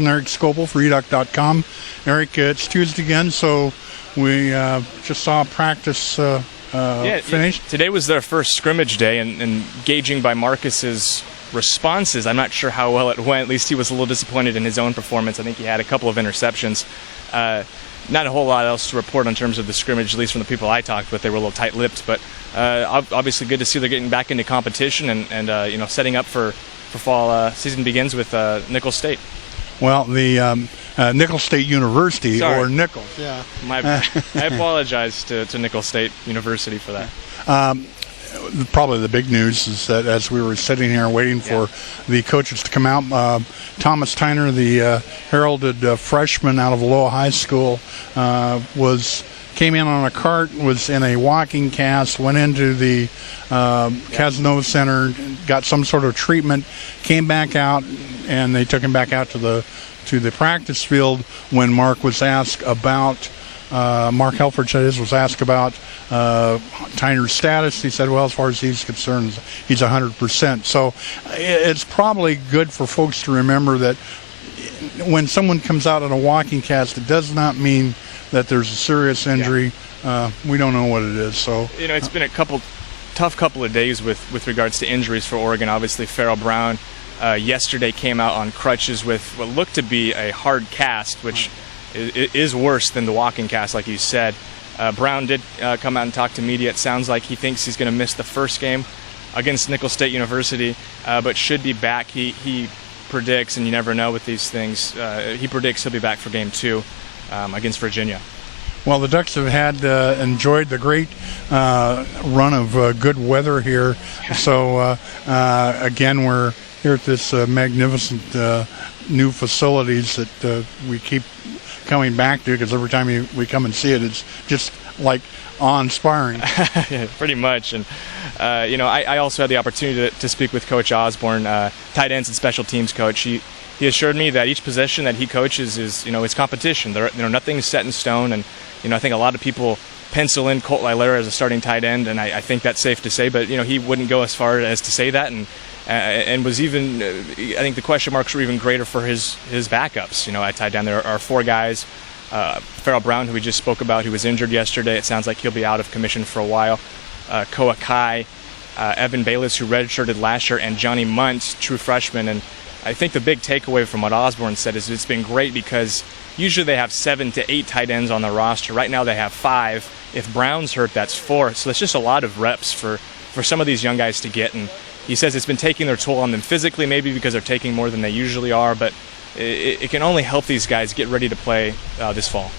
Erik Skopil for EDUC.com. Erik, it's Tuesday again, so we just saw practice finish. Today was their first scrimmage day, and gauging by Marcus's responses, I'm not sure how well it went. At least he was a little disappointed in his own performance. I think he had a couple of interceptions. Not a whole lot else to report in terms of the scrimmage, at least from the people I talked with. They were a little tight-lipped, but obviously good to see they're getting back into competition and setting up for fall season begins with Nicholls State. Well, the Nicholls State University, Sorry. or Nicholls, yeah. I apologize to Nicholls State University for that. Probably the big news is that as we were sitting here waiting for the coaches to come out, Thomas Tyner, the heralded freshman out of Aloha High School, came in on a cart, was in a walking cast, went into the Casanova Center, got some sort of treatment, came back out, and they took him back out to the practice field when Mark was asked about Mark Helfrich, was asked about Tyner's status. He said, well, as far as he's concerned, he's 100%. So it's probably good for folks to remember that when someone comes out on a walking cast, it does not mean that there's a serious injury. We don't know what it is. So it's been a tough couple of days with regards to injuries for Oregon. Obviously, Farrell Brown yesterday came out on crutches with what looked to be a hard cast, which is worse than the walking cast, like you said. Brown did come out and talk to media. It sounds like he thinks he's going to miss the first game against Nicholls State University, but should be back. He predicts, and you never know with these things, he predicts he'll be back for game 2 against Virginia. Well, the Ducks have enjoyed the great run of good weather here. So, again, we're here at this magnificent new facilities that we keep coming back to, because every time we come and see it, it's just like awe-inspiring. Yeah, pretty much. And I also had the opportunity to speak with Coach Osborne, tight ends and special teams coach. He assured me that each position that he coaches is it's competition. Nothing's set in stone, and I think a lot of people pencil in Colt Lilera as a starting tight end, and I think that's safe to say. But he wouldn't go as far as to say that, and was even, I think the question marks were even greater for his backups. At tight end there are 4 guys. Farrell Brown, who we just spoke about, who was injured yesterday. It sounds like he'll be out of commission for a while. Koa Kai, Evan Bayless, who redshirted last year, and Johnny Munt, true freshman. And I think the big takeaway from what Osborne said is it's been great because usually they have 7 to 8 tight ends on the roster. Right now they have 5. If Brown's hurt, that's 4. So that's just a lot of reps for some of these young guys to get. And he says it's been taking their toll on them physically, maybe because they're taking more than they usually are, but it can only help these guys get ready to play this fall.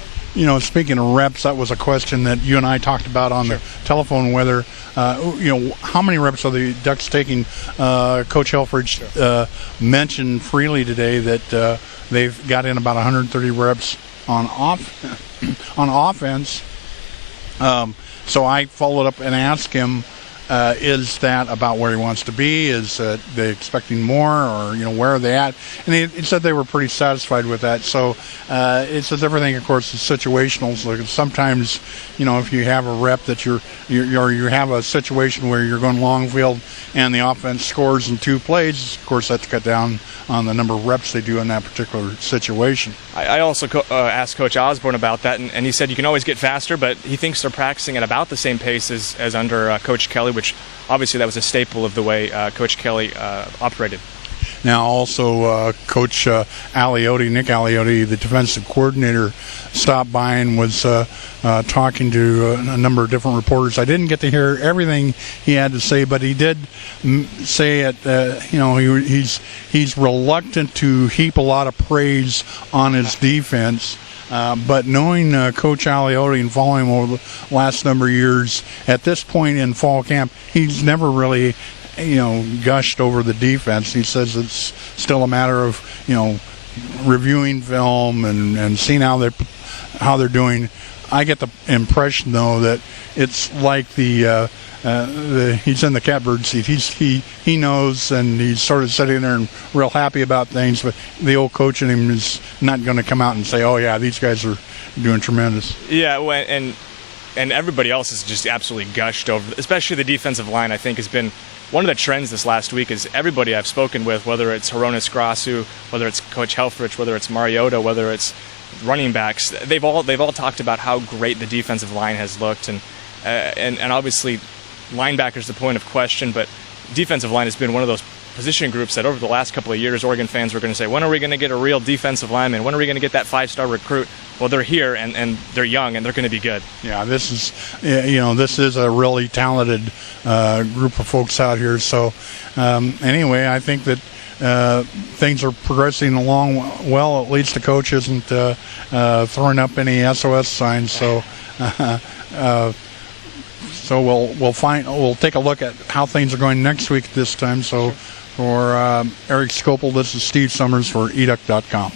Speaking of reps, that was a question that you and I talked about on the telephone, whether, how many reps are the Ducks taking? Coach Helfrich mentioned freely today that they've got in about 130 reps on offense. So I followed up and asked him, is that about where he wants to be? Is they expecting more, or where are they at? And he said they were pretty satisfied with that. So it says everything, of course, is situational. So sometimes, if you have a rep that you have a situation where you're going long field and the offense scores in 2 plays, of course that's cut down on the number of reps they do in that particular situation. I also asked Coach Osborne about that, and he said you can always get faster, but he thinks they're practicing at about the same pace as under Coach Kelly, which obviously that was a staple of the way Coach Kelly operated. Now also Coach Nick Aliotti, the defensive coordinator, stopped by and was talking to a number of different reporters. I didn't get to hear everything he had to say, but he did say he's reluctant to heap a lot of praise on his defense. But knowing Coach Aliotti and following him over the last number of years, at this point in fall camp, he's never really gushed over the defense. He says it's still a matter of reviewing film and seeing how they're doing. I get the impression though that it's like he's in the catbird seat. He knows, and he's sort of sitting there and real happy about things. But the old coach in him is not going to come out and say, "Oh yeah, these guys are doing tremendous." Yeah, and everybody else has just absolutely gushed over, especially the defensive line. I think has been one of the trends this last week is everybody I've spoken with, whether it's Hronis Grasu, whether it's Coach Helfrich, whether it's Mariota, whether it's running backs, they've all talked about how great the defensive line has looked, and obviously linebackers the point of question, but defensive line has been one of those position groups that over the last couple of years, Oregon fans were going to say, when are we going to get a real defensive lineman? When are we going to get that 5-star recruit? Well, they're here, and they're young, and they're going to be good. Yeah, this is a really talented group of folks out here. So anyway, I think that things are progressing along well. At least the coach isn't throwing up any SOS signs. So so we'll take a look at how things are going next week this time. So for Erik Skopil, this is Steve Summers for EDUC.com.